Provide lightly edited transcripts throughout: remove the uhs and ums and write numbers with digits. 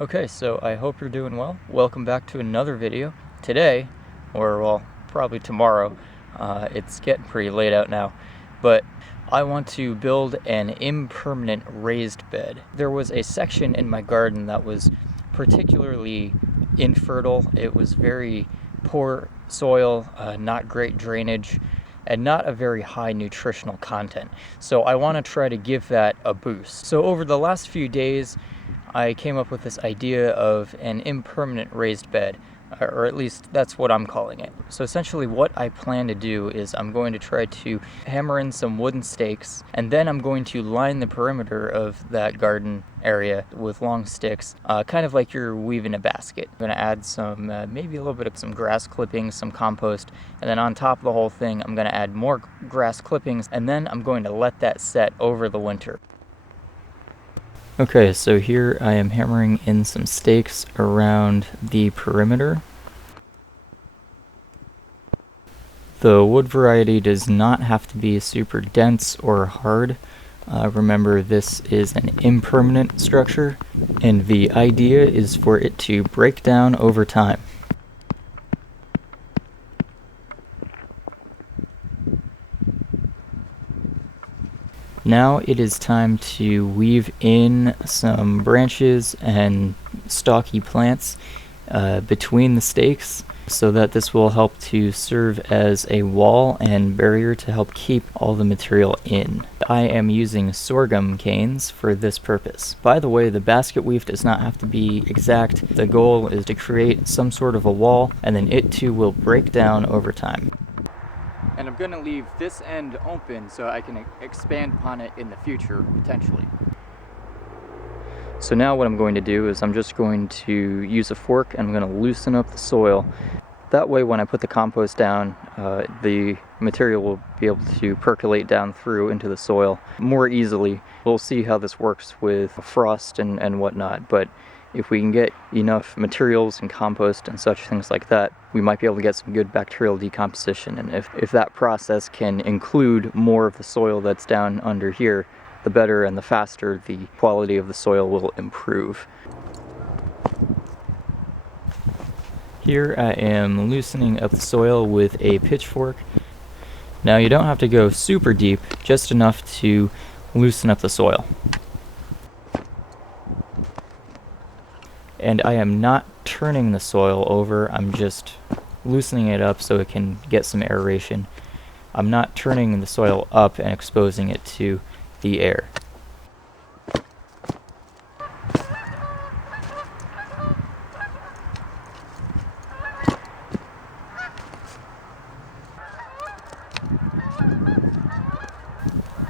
Okay, so I hope you're doing well. Welcome back to another video. Today, or well, probably tomorrow, it's getting pretty late out now, but I want to build an impermanent raised bed. There was a section in my garden that was particularly infertile. It was very poor soil, not great drainage, and not a very high nutritional content. So I want to try to give that a boost. So over the last few days, I came up with this idea of an impermanent raised bed, or at least that's what I'm calling it. So essentially what I plan to do is I'm going to try to hammer in some wooden stakes, and then I'm going to line the perimeter of that garden area with long sticks, kind of like you're weaving a basket. I'm going to add some, maybe a little bit of some grass clippings, some compost, and then on top of the whole thing, I'm going to add more grass clippings, and then I'm going to let that set over the winter. Okay, so here I am hammering in some stakes around the perimeter. The wood variety does not have to be super dense or hard. Remember, this is an impermanent structure, and the idea is for it to break down over time. Now it is time to weave in some branches and stocky plants between the stakes so that this will help to serve as a wall and barrier to help keep all the material in. I am using sorghum canes for this purpose. By the way, the basket weave does not have to be exact. The goal is to create some sort of a wall, and then it too will break down over time. And I'm going to leave this end open so I can expand upon it in the future, potentially. So now what I'm going to do is I'm just going to use a fork and I'm going to loosen up the soil. That way when I put the compost down, the material will be able to percolate down through into the soil more easily. We'll see how this works with frost and whatnot, but if we can get enough materials and compost and such things like that, we might be able to get some good bacterial decomposition. And if that process can include more of the soil that's down under here, the better and the faster the quality of the soil will improve. Here I am loosening up the soil with a pitchfork. Now you don't have to go super deep, just enough to loosen up the soil. And I am not turning the soil over, I'm just loosening it up so it can get some aeration. I'm not turning the soil up and exposing it to the air.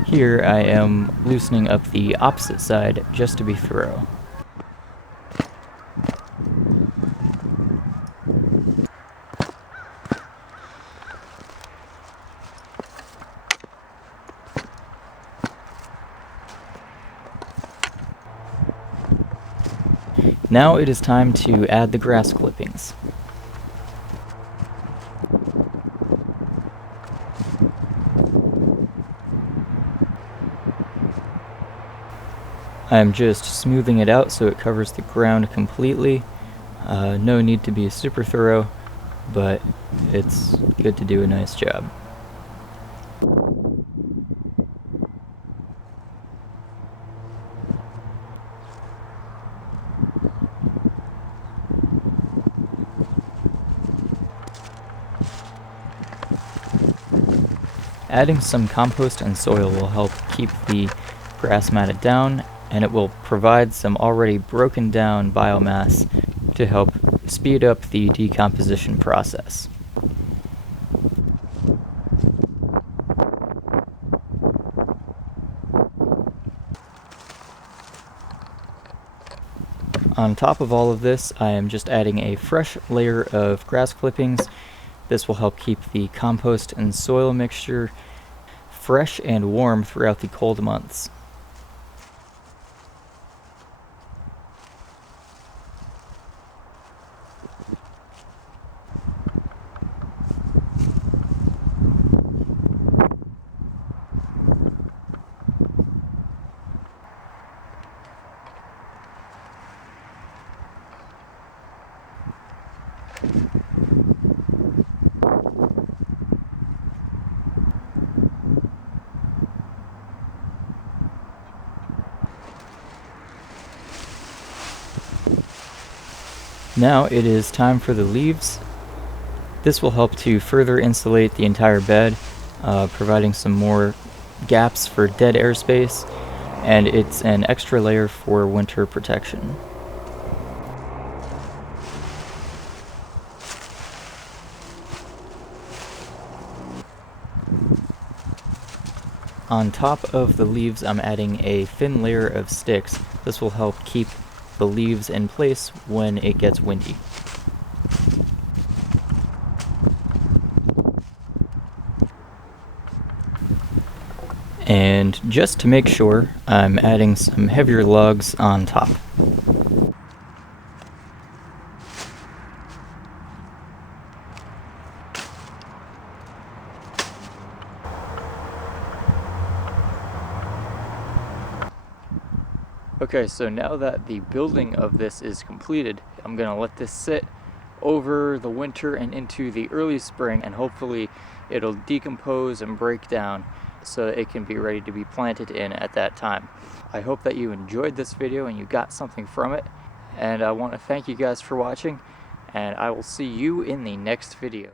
Here I am loosening up the opposite side just to be thorough. Now it is time to add the grass clippings. I'm just smoothing it out so it covers the ground completely. No need to be super thorough, but it's good to do a nice job. Adding some compost and soil will help keep the grass matted down, and it will provide some already broken down biomass to help speed up the decomposition process. On top of all of this, I am just adding a fresh layer of grass clippings. This will help keep the compost and soil mixture fresh and warm throughout the cold months. Now it is time for the leaves. This will help to further insulate the entire bed, providing some more gaps for dead airspace, and it's an extra layer for winter protection. On top of the leaves, I'm adding a thin layer of sticks. This will help keep the leaves in place when it gets windy. And just to make sure, I'm adding some heavier logs on top. Okay, so now that the building of this is completed, I'm gonna let this sit over the winter and into the early spring, and hopefully it'll decompose and break down so it can be ready to be planted in at that time. I hope that you enjoyed this video and you got something from it, and I want to thank you guys for watching, and I will see you in the next video.